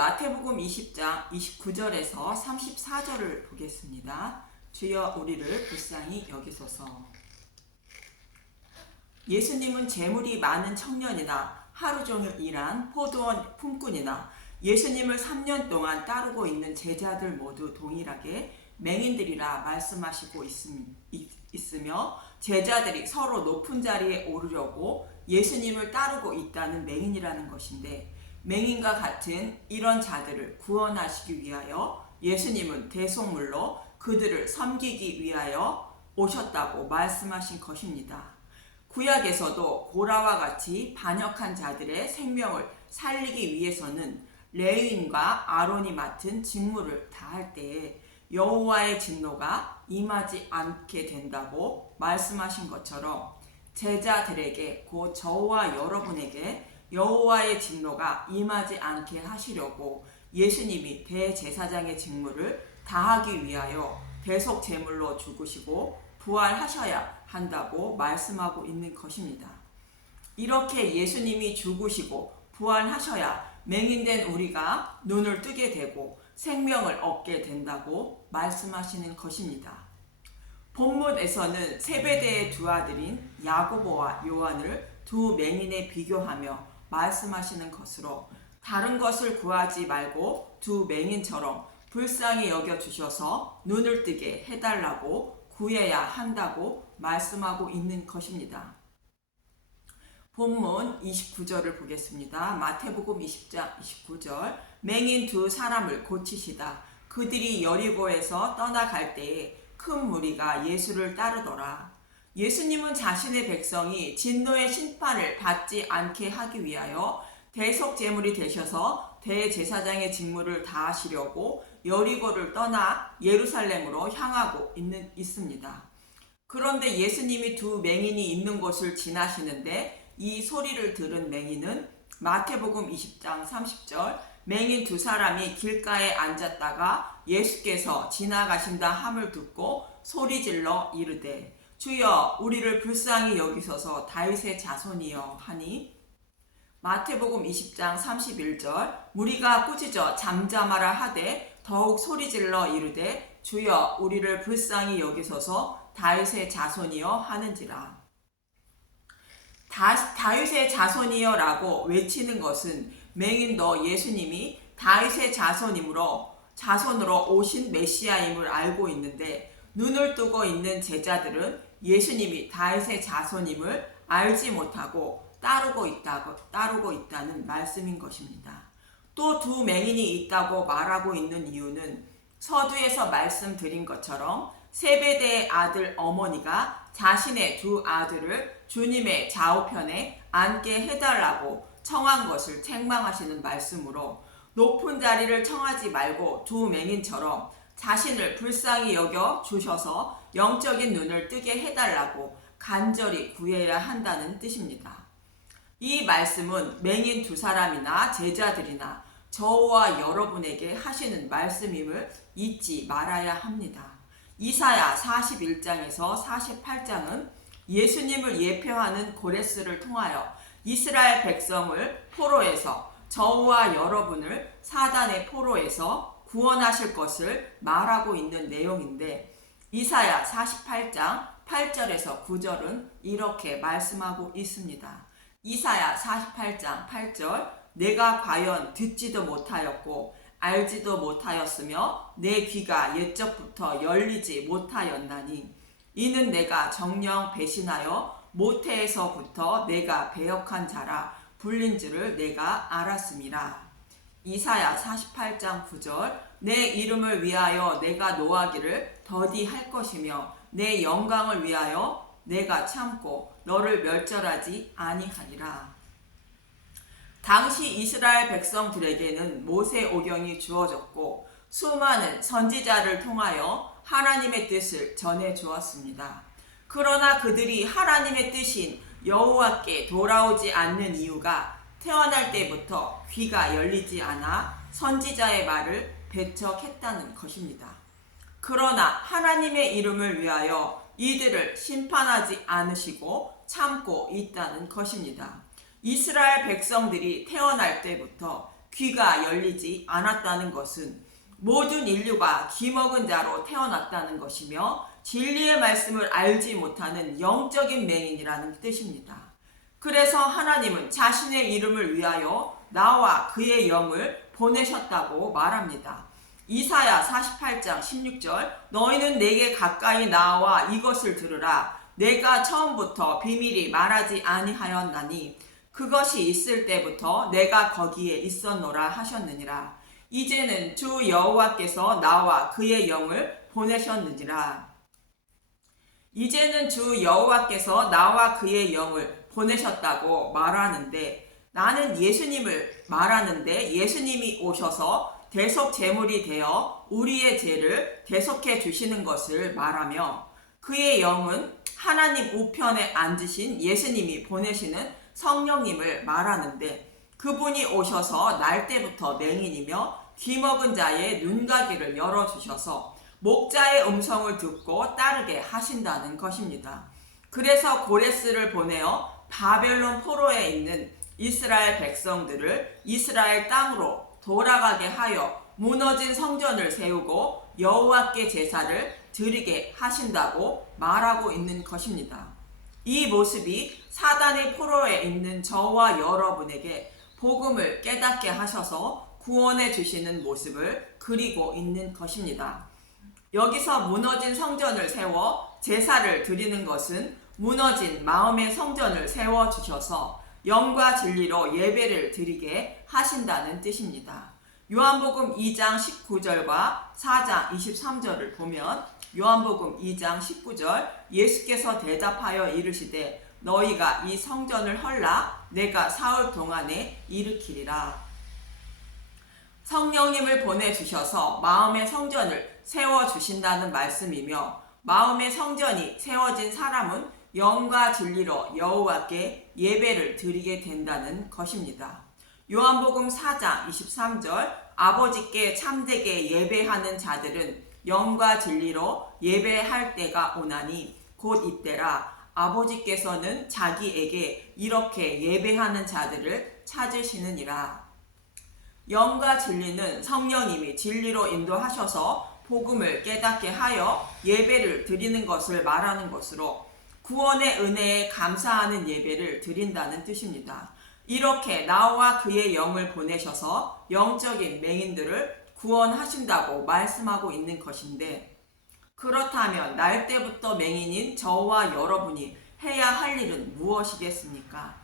마태복음 20장 29절에서 34절을 보겠습니다. 주여 우리를 불쌍히 여기소서. 예수님은 재물이 많은 청년이나 하루 종일 일한 포도원 품꾼이나 예수님을 3년 동안 따르고 있는 제자들 모두 동일하게 맹인들이라 말씀하시고 있으며 제자들이 서로 높은 자리에 오르려고 예수님을 따르고 있다는 맹인이라는 것인데, 맹인과 같은 이런 자들을 구원하시기 위하여 예수님은 대속물로 그들을 섬기기 위하여 오셨다고 말씀하신 것입니다. 구약에서도 고라와 같이 반역한 자들의 생명을 살리기 위해서는 레위인과 아론이 맡은 직무를 다할 때에 여호와의 진노가 임하지 않게 된다고 말씀하신 것처럼, 제자들에게 곧 저와 여러분에게 여호와의 진노가 임하지 않게 하시려고 예수님이 대제사장의 직무를 다하기 위하여 대속 제물로 죽으시고 부활하셔야 한다고 말씀하고 있는 것입니다. 이렇게 예수님이 죽으시고 부활하셔야 맹인된 우리가 눈을 뜨게 되고 생명을 얻게 된다고 말씀하시는 것입니다. 본문에서는 세베대의 두 아들인 야고보와 요한을 두 맹인에 비교하며 말씀하시는 것으로, 다른 것을 구하지 말고 두 맹인처럼 불쌍히 여겨주셔서 눈을 뜨게 해달라고 구해야 한다고 말씀하고 있는 것입니다. 본문 29절을 보겠습니다. 마태복음 20장 29절. 맹인 두 사람을 고치시다 그들이 여리고에서 떠나갈 때에 큰 무리가 예수를 따르더라. 예수님은 자신의 백성이 진노의 심판을 받지 않게 하기 위하여 대속 제물이 되셔서 대제사장의 직무를 다하시려고 여리고를 떠나 예루살렘으로 향하고 있습니다. 그런데 예수님이 두 맹인이 있는 곳을 지나시는데 이 소리를 들은 맹인은 마태복음 20장 30절, 맹인 두 사람이 길가에 앉았다가 예수께서 지나가신다 함을 듣고 소리질러 이르되 주여 우리를 불쌍히 여기소서 다윗의 자손이여 하니, 마태복음 20장 31절, 무리가 꾸짖어 잠잠하라 하되 더욱 소리질러 이르되 주여 우리를 불쌍히 여기소서 다윗의 자손이여 하는지라. 다윗의 자손이여 라고 외치는 것은 맹인도 예수님이 다윗의 자손으로 오신 메시아임을 알고 있는데, 눈을 뜨고 있는 제자들은 예수님이 다윗의 자손임을 알지 못하고 따르고 있다는 말씀인 것입니다. 또 두 맹인이 있다고 말하고 있는 이유는 서두에서 말씀드린 것처럼 세베대의 아들 어머니가 자신의 두 아들을 주님의 좌우편에 앉게 해달라고 청한 것을 책망하시는 말씀으로, 높은 자리를 청하지 말고 두 맹인처럼 자신을 불쌍히 여겨 주셔서 영적인 눈을 뜨게 해달라고 간절히 구해야 한다는 뜻입니다. 이 말씀은 맹인 두 사람이나 제자들이나 저와 여러분에게 하시는 말씀임을 잊지 말아야 합니다. 이사야 41장에서 48장은 예수님을 예표하는 고레스를 통하여 이스라엘 백성을 포로에서, 저와 여러분을 사단의 포로에서 구원하실 것을 말하고 있는 내용인데, 이사야 48장 8절에서 9절은 이렇게 말씀하고 있습니다. 이사야 48장 8절, 내가 과연 듣지도 못하였고 알지도 못하였으며 내 귀가 옛적부터 열리지 못하였나니, 이는 내가 정녕 배신하여 모태에서부터 내가 배역한 자라 불린 줄을 내가 알았음이라. 이사야 48장 9절, 내 이름을 위하여 내가 노하기를 더디 할 것이며 내 영광을 위하여 내가 참고 너를 멸절하지 아니하리라. 당시 이스라엘 백성들에게는 모세 오경이 주어졌고 수많은 선지자를 통하여 하나님의 뜻을 전해 주었습니다. 그러나 그들이 하나님의 뜻인 여호와께 돌아오지 않는 이유가 태어날 때부터 귀가 열리지 않아 선지자의 말을 배척했다는 것입니다. 그러나 하나님의 이름을 위하여 이들을 심판하지 않으시고 참고 있다는 것입니다. 이스라엘 백성들이 태어날 때부터 귀가 열리지 않았다는 것은 모든 인류가 기먹은 자로 태어났다는 것이며 진리의 말씀을 알지 못하는 영적인 맹인이라는 뜻입니다. 그래서 하나님은 자신의 이름을 위하여 나와 그의 영을 보내셨다고 말합니다. 이사야 48장 16절 너희는 내게 가까이 나와 이것을 들으라. 내가 처음부터 비밀이 말하지 아니하였나니 그것이 있을 때부터 내가 거기에 있었노라 하셨느니라. 이제는 주 여호와께서 나와 그의 영을 보내셨느니라. 이제는 주 여호와께서 나와 그의 영을 보내셨다고 말하는데 나는 예수님을 말하는데 예수님이 오셔서 대속 제물이 되어 우리의 죄를 대속해 주시는 것을 말하며 그의 영은 하나님 우편에 앉으신 예수님이 보내시는 성령님을 말하는데 그분이 오셔서 날 때부터 맹인이며 귀먹은 자의 눈가기를 열어주셔서 목자의 음성을 듣고 따르게 하신다는 것입니다. 그래서 고레스를 보내어 바벨론 포로에 있는 이스라엘 백성들을 이스라엘 땅으로 돌아가게 하여 무너진 성전을 세우고 여호와께 제사를 드리게 하신다고 말하고 있는 것입니다. 이 모습이 사단의 포로에 있는 저와 여러분에게 복음을 깨닫게 하셔서 구원해 주시는 모습을 그리고 있는 것입니다. 여기서 무너진 성전을 세워 제사를 드리는 것은 무너진 마음의 성전을 세워주셔서 영과 진리로 예배를 드리게 하신다는 뜻입니다. 요한복음 2장 19절과 4장 23절을 보면 요한복음 2장 19절 예수께서 대답하여 이르시되 너희가 이 성전을 헐라 내가 사흘 동안에 일으키리라. 성령님을 보내주셔서 마음의 성전을 세워주신다는 말씀이며 마음의 성전이 세워진 사람은 영과 진리로 여호와께 예배를 드리게 된다는 것입니다. 요한복음 4장 23절 아버지께 참되게 예배하는 자들은 영과 진리로 예배할 때가 오나니 곧 이때라. 아버지께서는 자기에게 이렇게 예배하는 자들을 찾으시느니라. 영과 진리는 성령님이 진리로 인도하셔서 복음을 깨닫게 하여 예배를 드리는 것을 말하는 것으로 구원의 은혜에 감사하는 예배를 드린다는 뜻입니다. 이렇게 나와 그의 영을 보내셔서 영적인 맹인들을 구원하신다고 말씀하고 있는 것인데 그렇다면 날 때부터 맹인인 저와 여러분이 해야 할 일은 무엇이겠습니까?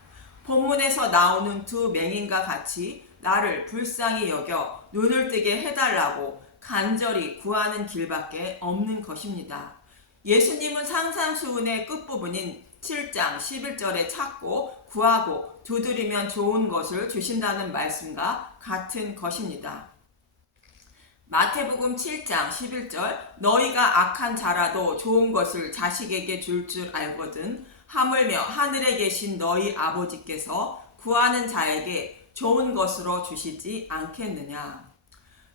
본문에서 나오는 두 맹인과 같이 나를 불쌍히 여겨 눈을 뜨게 해달라고 간절히 구하는 길밖에 없는 것입니다. 예수님은 상상수훈의 끝부분인 7장 11절에 찾고 구하고 두드리면 좋은 것을 주신다는 말씀과 같은 것입니다. 마태복음 7장 11절 너희가 악한 자라도 좋은 것을 자식에게 줄 알거든 하물며 하늘에 계신 너희 아버지께서 구하는 자에게 좋은 것으로 주시지 않겠느냐.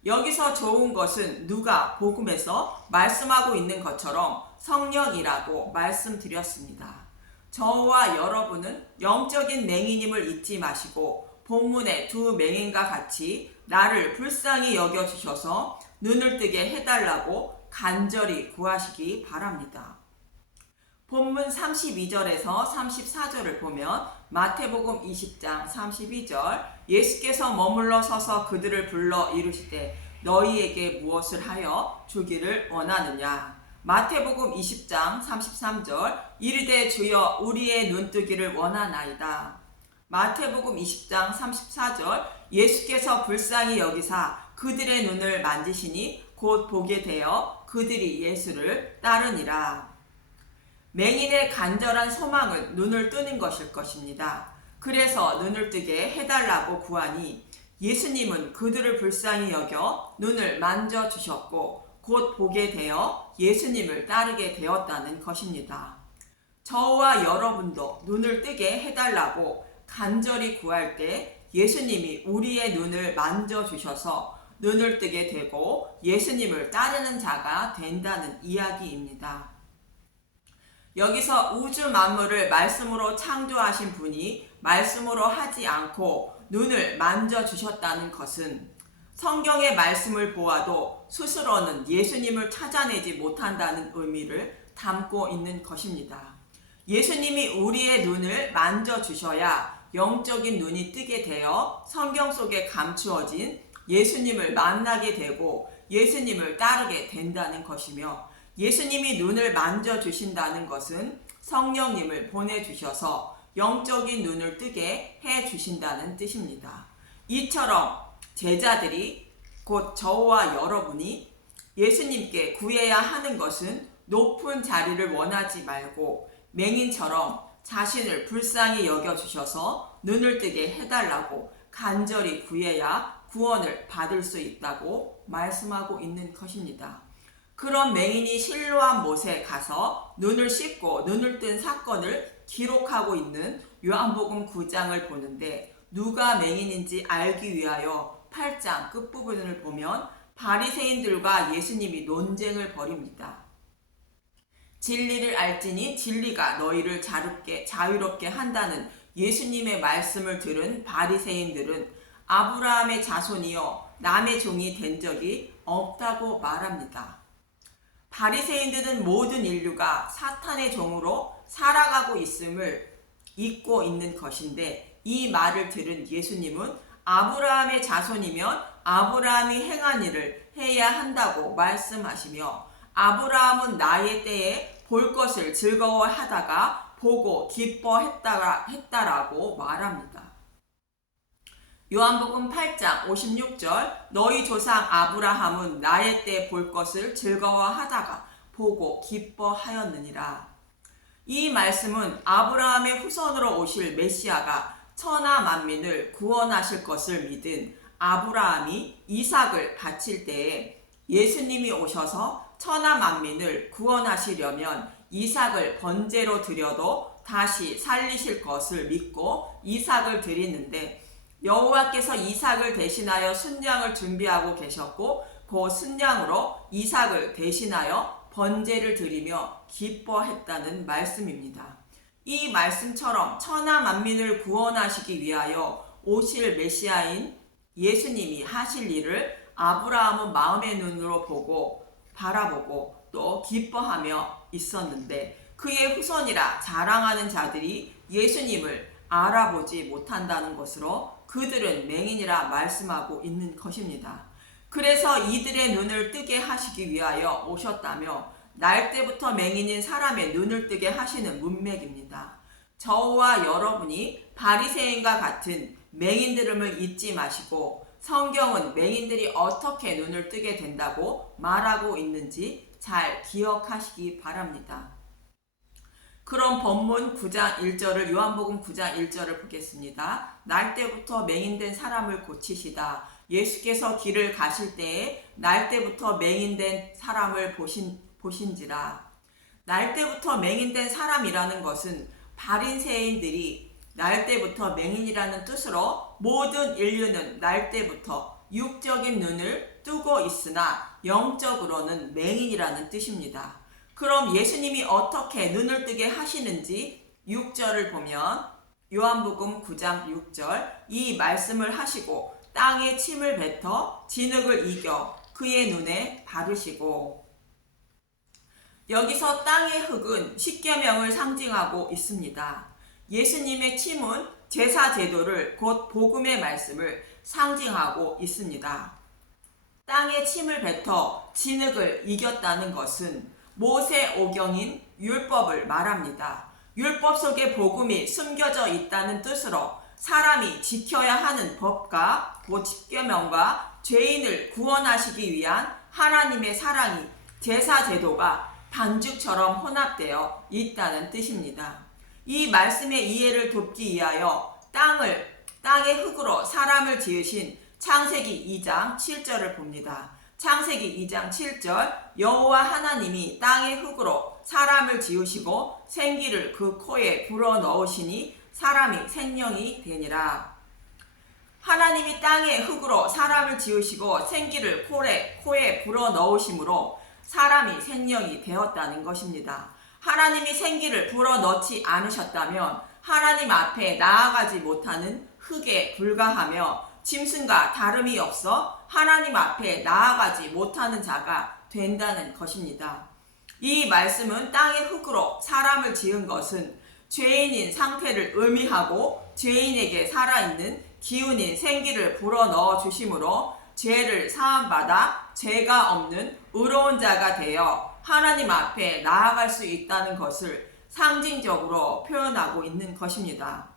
여기서 좋은 것은 누가 복음에서 말씀하고 있는 것처럼 성령이라고 말씀드렸습니다. 저와 여러분은 영적인 맹인임을 잊지 마시고 본문의 두 맹인과 같이 나를 불쌍히 여겨주셔서 눈을 뜨게 해달라고 간절히 구하시기 바랍니다. 본문 32절에서 34절을 보면 마태복음 20장 32절 예수께서 머물러 서서 그들을 불러 이르시되 너희에게 무엇을 하여 주기를 원하느냐. 마태복음 20장 33절 이르되 주여 우리의 눈뜨기를 원하나이다. 마태복음 20장 34절 예수께서 불쌍히 여기사 그들의 눈을 만지시니 곧 보게 되어 그들이 예수를 따르니라. 맹인의 간절한 소망은 눈을 뜨는 것일 것입니다. 그래서 눈을 뜨게 해달라고 구하니 예수님은 그들을 불쌍히 여겨 눈을 만져주셨고 곧 보게 되어 예수님을 따르게 되었다는 것입니다. 저와 여러분도 눈을 뜨게 해달라고 간절히 구할 때 예수님이 우리의 눈을 만져주셔서 눈을 뜨게 되고 예수님을 따르는 자가 된다는 이야기입니다. 여기서 우주 만물을 말씀으로 창조하신 분이 말씀으로 하지 않고 눈을 만져주셨다는 것은 성경의 말씀을 보아도 스스로는 예수님을 찾아내지 못한다는 의미를 담고 있는 것입니다. 예수님이 우리의 눈을 만져주셔야 영적인 눈이 뜨게 되어 성경 속에 감추어진 예수님을 만나게 되고 예수님을 따르게 된다는 것이며, 예수님이 눈을 만져주신다는 것은 성령님을 보내주셔서 영적인 눈을 뜨게 해주신다는 뜻입니다. 이처럼 제자들이 곧 저와 여러분이 예수님께 구해야 하는 것은 높은 자리를 원하지 말고 맹인처럼 자신을 불쌍히 여겨주셔서 눈을 뜨게 해달라고 간절히 구해야 구원을 받을 수 있다고 말씀하고 있는 것입니다. 그런 맹인이 실로암 못에 가서 눈을 씻고 눈을 뜬 사건을 기록하고 있는 요한복음 9장을 보는데, 누가 맹인인지 알기 위하여 8장 끝부분을 보면 바리새인들과 예수님이 논쟁을 벌입니다. 진리를 알지니 진리가 너희를 자유롭게 한다는 예수님의 말씀을 들은 바리새인들은 아브라함의 자손이여 남의 종이 된 적이 없다고 말합니다. 바리새인들은 모든 인류가 사탄의 종으로 살아가고 있음을 잊고 있는 것인데, 이 말을 들은 예수님은 아브라함의 자손이면 아브라함이 행한 일을 해야 한다고 말씀하시며, 아브라함은 나의 때에 볼 것을 즐거워하다가 보고 기뻐했다라고 말합니다. 요한복음 8장 56절 너희 조상 아브라함은 나의 때 볼 것을 즐거워하다가 보고 기뻐하였느니라. 이 말씀은 아브라함의 후손으로 오실 메시아가 천하 만민을 구원하실 것을 믿은 아브라함이 이삭을 바칠 때에 예수님이 오셔서 천하 만민을 구원하시려면 이삭을 번제로 드려도 다시 살리실 것을 믿고 이삭을 드리는데, 여호와께서 이삭을 대신하여 순양을 준비하고 계셨고 그 순양으로 이삭을 대신하여 번제를 드리며 기뻐했다는 말씀입니다. 이 말씀처럼 천하 만민을 구원하시기 위하여 오실 메시아인 예수님이 하실 일을 아브라함은 마음의 눈으로 바라보고 또 기뻐하며 있었는데, 그의 후손이라 자랑하는 자들이 예수님을 알아보지 못한다는 것으로 그들은 맹인이라 말씀하고 있는 것입니다. 그래서 이들의 눈을 뜨게 하시기 위하여 오셨다며 날 때부터 맹인인 사람의 눈을 뜨게 하시는 문맥입니다. 저와 여러분이 바리새인과 같은 맹인들음을 잊지 마시고 성경은 맹인들이 어떻게 눈을 뜨게 된다고 말하고 있는지 잘 기억하시기 바랍니다. 그럼 본문 9장 1절을 요한복음 9장 1절을 보겠습니다. 날 때부터 맹인된 사람을 고치시다. 예수께서 길을 가실 때에 날 때부터 맹인된 사람을 보신지라. 날 때부터 맹인된 사람이라는 것은 바리새인들이 날 때부터 맹인이라는 뜻으로 모든 인류는 날 때부터 육적인 눈을 뜨고 있으나 영적으로는 맹인이라는 뜻입니다. 그럼 예수님이 어떻게 눈을 뜨게 하시는지 6절을 보면 요한복음 9장 6절 이 말씀을 하시고 땅에 침을 뱉어 진흙을 이겨 그의 눈에 바르시고, 여기서 땅의 흙은 십계명을 상징하고 있습니다. 예수님의 침은 제사 제도를 곧 복음의 말씀을 상징하고 있습니다. 땅에 침을 뱉어 진흙을 이겼다는 것은 모세오경인 율법을 말합니다. 율법 속에 복음이 숨겨져 있다는 뜻으로 사람이 지켜야 하는 법과 곧 십계명과 죄인을 구원하시기 위한 하나님의 사랑이 제사 제도가 반죽처럼 혼합되어 있다는 뜻입니다. 이 말씀의 이해를 돕기 위하여 땅의 흙으로 사람을 지으신 창세기 2장 7절을 봅니다. 창세기 2장 7절 여호와 하나님이 땅의 흙으로 사람을 지으시고 생기를 그 코에 불어넣으시니 사람이 생명이 되니라. 하나님이 땅의 흙으로 사람을 지으시고 생기를 코에 불어넣으심으로 사람이 생명이 되었다는 것입니다. 하나님이 생기를 불어넣지 않으셨다면 하나님 앞에 나아가지 못하는 흙에 불과하며 짐승과 다름이 없어 하나님 앞에 나아가지 못하는 자가 된다는 것입니다. 이 말씀은 땅의 흙으로 사람을 지은 것은 죄인인 상태를 의미하고 죄인에게 살아있는 기운인 생기를 불어넣어 주심으로 죄를 사함받아 죄가 없는 의로운 자가 되어 하나님 앞에 나아갈 수 있다는 것을 상징적으로 표현하고 있는 것입니다.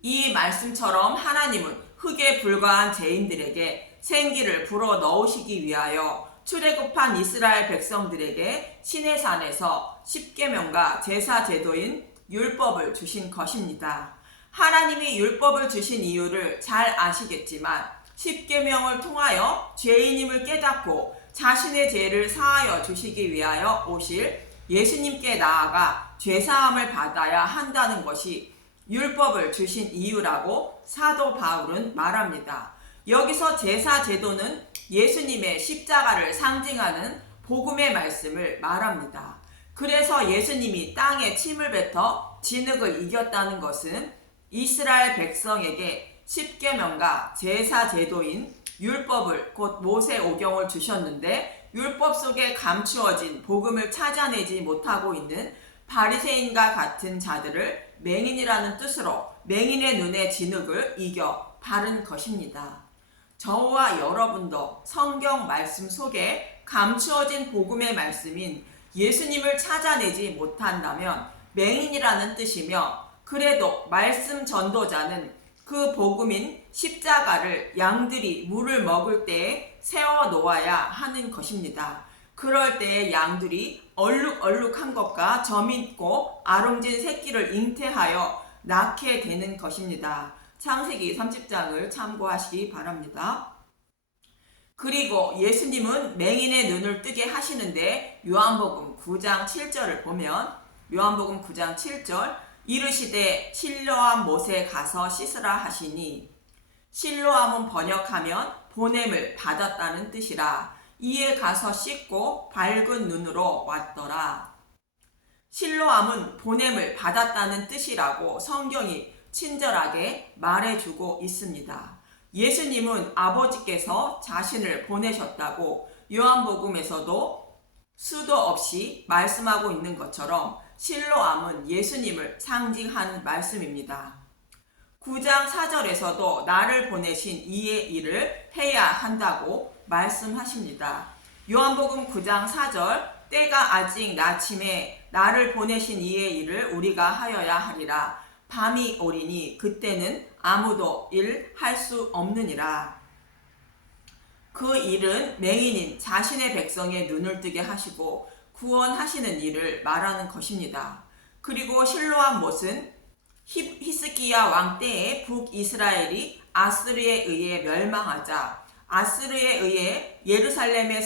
이 말씀처럼 하나님은 흙에 불과한 죄인들에게 생기를 불어넣으시기 위하여 출애굽한 이스라엘 백성들에게 시내산에서 십계명과 제사 제도인 율법을 주신 것입니다. 하나님이 율법을 주신 이유를 잘 아시겠지만 십계명을 통하여 죄인임을 깨닫고 자신의 죄를 사하여 주시기 위하여 오실 예수님께 나아가 죄사함을 받아야 한다는 것이 율법을 주신 이유라고 사도 바울은 말합니다. 여기서 제사 제도는 예수님의 십자가를 상징하는 복음의 말씀을 말합니다. 그래서 예수님이 땅에 침을 뱉어 진흙을 이겼다는 것은 이스라엘 백성에게 십계명과 제사 제도인 율법을 곧 모세오경을 주셨는데 율법 속에 감추어진 복음을 찾아내지 못하고 있는 바리새인과 같은 자들을 맹인이라는 뜻으로 맹인의 눈에 진흙을 이겨 바른 것입니다. 저와 여러분도 성경 말씀 속에 감추어진 복음의 말씀인 예수님을 찾아내지 못한다면 맹인이라는 뜻이며, 그래도 말씀 전도자는 그 복음인 십자가를 양들이 물을 먹을 때에 세워 놓아야 하는 것입니다. 그럴 때에 양들이 얼룩얼룩한 것과 점있고 아롱진 새끼를 잉태하여 낳게 되는 것입니다. 창세기 30장을 참고하시기 바랍니다. 그리고 예수님은 맹인의 눈을 뜨게 하시는데 요한복음 9장 7절을 보면 요한복음 9장 7절 이르시되 실로암 못에 가서 씻으라 하시니, 실로암은 번역하면 보냄을 받았다는 뜻이라. 이에 가서 씻고 밝은 눈으로 왔더라. 실로암은 보냄을 받았다는 뜻이라고 성경이 친절하게 말해주고 있습니다. 예수님은 아버지께서 자신을 보내셨다고 요한복음에서도 수도 없이 말씀하고 있는 것처럼 실로암은 예수님을 상징하는 말씀입니다. 9장 4절에서도 나를 보내신 이의 일을 해야 한다고 말씀하십니다. 요한복음 9장 4절 때가 아직 나침에 나를 보내신 이의 일을 우리가 하여야 하리라. 밤이 오리니 그때는 아무도 일할 수 없느니라. 그 일은 맹인인 자신의 백성의 눈을 뜨게 하시고 구원하시는 일을 말하는 것입니다. 그리고 실로암 못은 히스기야 왕 때에 북이스라엘이 아스르에 의해 멸망하자 아스르에 의해 예루살렘이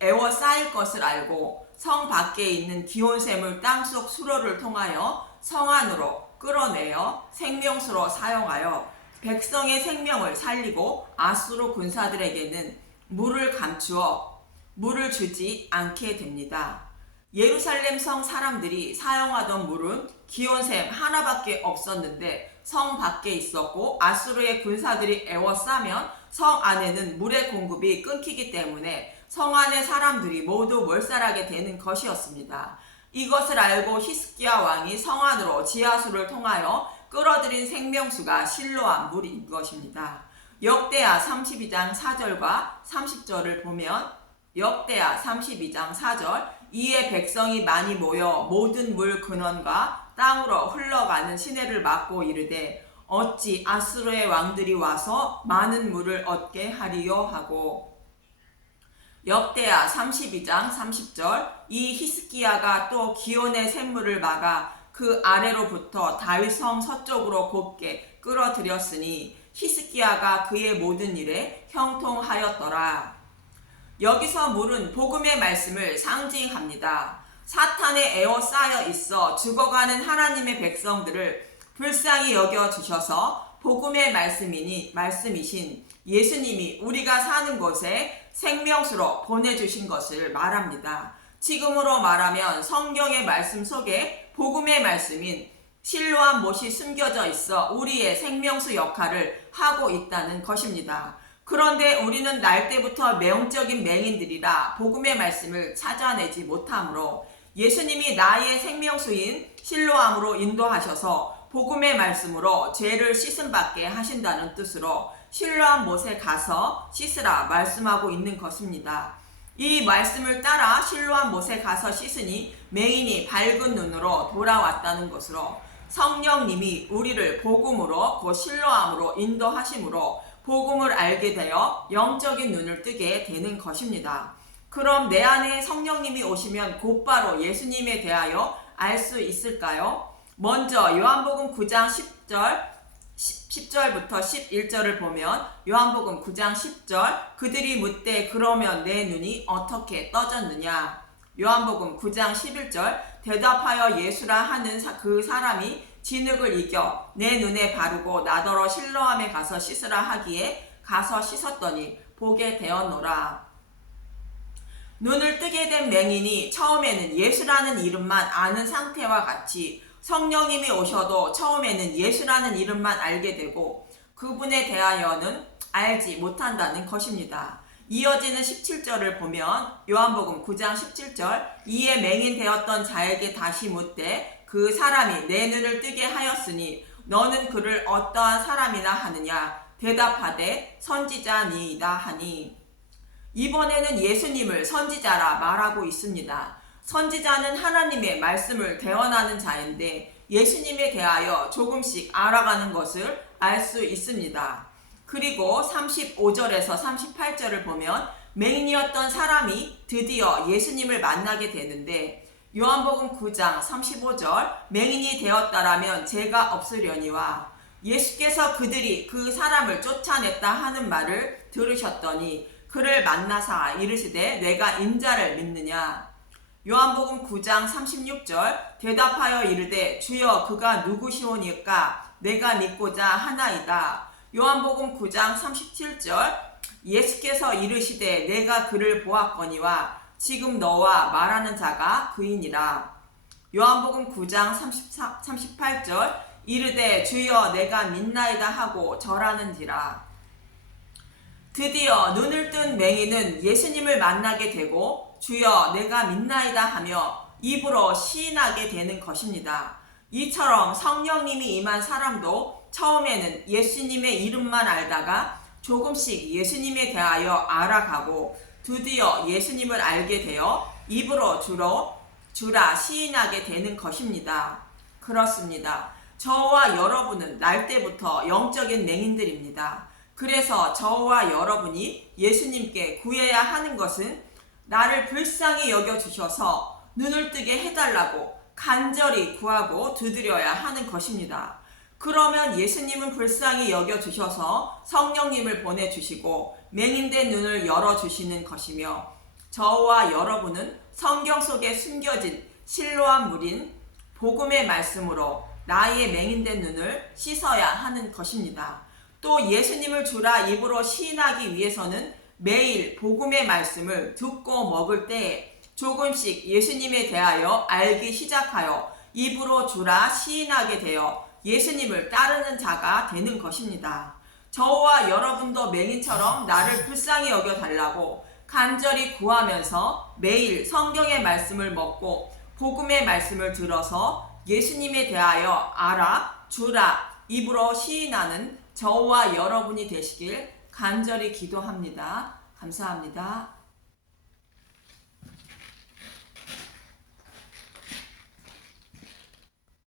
에워싸일 것을 알고 성 밖에 있는 기온샘을 땅속 수로를 통하여 성 안으로 끌어내어 생명수로 사용하여 백성의 생명을 살리고 아수르 군사들에게는 물을 감추어 물을 주지 않게 됩니다. 예루살렘 성 사람들이 사용하던 물은 기온샘 하나밖에 없었는데 성 밖에 있었고 아수르의 군사들이 에워싸면 성 안에는 물의 공급이 끊기기 때문에 성 안의 사람들이 모두 몰살하게 되는 것이었습니다. 이것을 알고 히스기야 왕이 성 안으로 지하수를 통하여 끌어들인 생명수가 실로암 물인 것입니다. 역대하 32장 4절과 30절을 보면 역대하 32장 4절 이에 백성이 많이 모여 모든 물 근원과 땅으로 흘러가는 시내를 막고 이르되 어찌 아수르의 왕들이 와서 많은 물을 얻게 하리요 하고, 역대하 32장 30절 이 히스기야가 또 기온의 샘물을 막아 그 아래로부터 다윗성 서쪽으로 곱게 끌어들였으니 히스기야가 그의 모든 일에 형통하였더라. 여기서 물은 복음의 말씀을 상징합니다. 사탄에 에워싸여 있어 죽어가는 하나님의 백성들을 불쌍히 여겨주셔서 복음의 말씀이신 예수님이 우리가 사는 곳에 생명수로 보내주신 것을 말합니다. 지금으로 말하면 성경의 말씀 속에 복음의 말씀인 실로암 못이 숨겨져 있어 우리의 생명수 역할을 하고 있다는 것입니다. 그런데 우리는 날 때부터 매형적인 맹인들이라 복음의 말씀을 찾아내지 못하므로 예수님이 나의 생명수인 실로암으로 인도하셔서 복음의 말씀으로 죄를 씻음 받게 하신다는 뜻으로 실로암 못에 가서 씻으라 말씀하고 있는 것입니다. 이 말씀을 따라 실로암 못에 가서 씻으니 맹인이 밝은 눈으로 돌아왔다는 것으로 성령님이 우리를 복음으로 곧 실로암으로 인도하심으로 복음을 알게 되어 영적인 눈을 뜨게 되는 것입니다. 그럼 내 안에 성령님이 오시면 곧바로 예수님에 대하여 알 수 있을까요? 먼저 요한복음 9장 10절부터 11절을 보면 요한복음 9장 10절 그들이 묻되 그러면 내 눈이 어떻게 떠졌느냐? 요한복음 9장 11절 대답하여 예수라 하는 그 사람이 진흙을 이겨 내 눈에 바르고 나더러 실로암에 가서 씻으라 하기에 가서 씻었더니 보게 되었노라. 눈을 뜨게 된 맹인이 처음에는 예수라는 이름만 아는 상태와 같이 성령님이 오셔도 처음에는 예수라는 이름만 알게 되고 그분에 대하여는 알지 못한다는 것입니다. 이어지는 17절을 보면 요한복음 9장 17절 이에 맹인 되었던 자에게 다시 묻되 그 사람이 내 눈을 뜨게 하였으니 너는 그를 어떠한 사람이나 하느냐? 대답하되 선지자니이다 하니 이번에는 예수님을 선지자라 말하고 있습니다. 선지자는 하나님의 말씀을 대언하는 자인데 예수님에 대하여 조금씩 알아가는 것을 알 수 있습니다. 그리고 35절에서 38절을 보면 맹인이었던 사람이 드디어 예수님을 만나게 되는데 요한복음 9장 35절 맹인이 되었다라면 죄가 없으려니와 예수께서 그들이 그 사람을 쫓아냈다 하는 말을 들으셨더니 그를 만나사 이르시되 내가 인자를 믿느냐? 요한복음 9장 36절 대답하여 이르되 주여 그가 누구시오니까 내가 믿고자 하나이다. 요한복음 9장 37절 예수께서 이르시되 내가 그를 보았거니와 지금 너와 말하는 자가 그이니라. 요한복음 9장 38절 이르되 주여 내가 믿나이다 하고 절하는지라. 드디어 눈을 뜬 맹인은 예수님을 만나게 되고 주여 내가 믿나이다 하며 입으로 시인하게 되는 것입니다. 이처럼 성령님이 임한 사람도 처음에는 예수님의 이름만 알다가 조금씩 예수님에 대하여 알아가고 드디어 예수님을 알게 되어 입으로 주라 시인하게 되는 것입니다. 그렇습니다. 저와 여러분은 날 때부터 영적인 맹인들입니다. 그래서 저와 여러분이 예수님께 구해야 하는 것은 나를 불쌍히 여겨주셔서 눈을 뜨게 해달라고 간절히 구하고 두드려야 하는 것입니다. 그러면 예수님은 불쌍히 여겨주셔서 성령님을 보내주시고 맹인된 눈을 열어주시는 것이며 저와 여러분은 성경 속에 숨겨진 실로암 물인 복음의 말씀으로 나의 맹인된 눈을 씻어야 하는 것입니다. 또 예수님을 주라 입으로 시인하기 위해서는 매일 복음의 말씀을 듣고 먹을 때 조금씩 예수님에 대하여 알기 시작하여 입으로 주라 시인하게 되어 예수님을 따르는 자가 되는 것입니다. 저와 여러분도 맹인처럼 나를 불쌍히 여겨달라고 간절히 구하면서 매일 성경의 말씀을 먹고 복음의 말씀을 들어서 예수님에 대하여 알아 주라 입으로 시인하는 저와 여러분이 되시길 간절히 기도합니다. 감사합니다.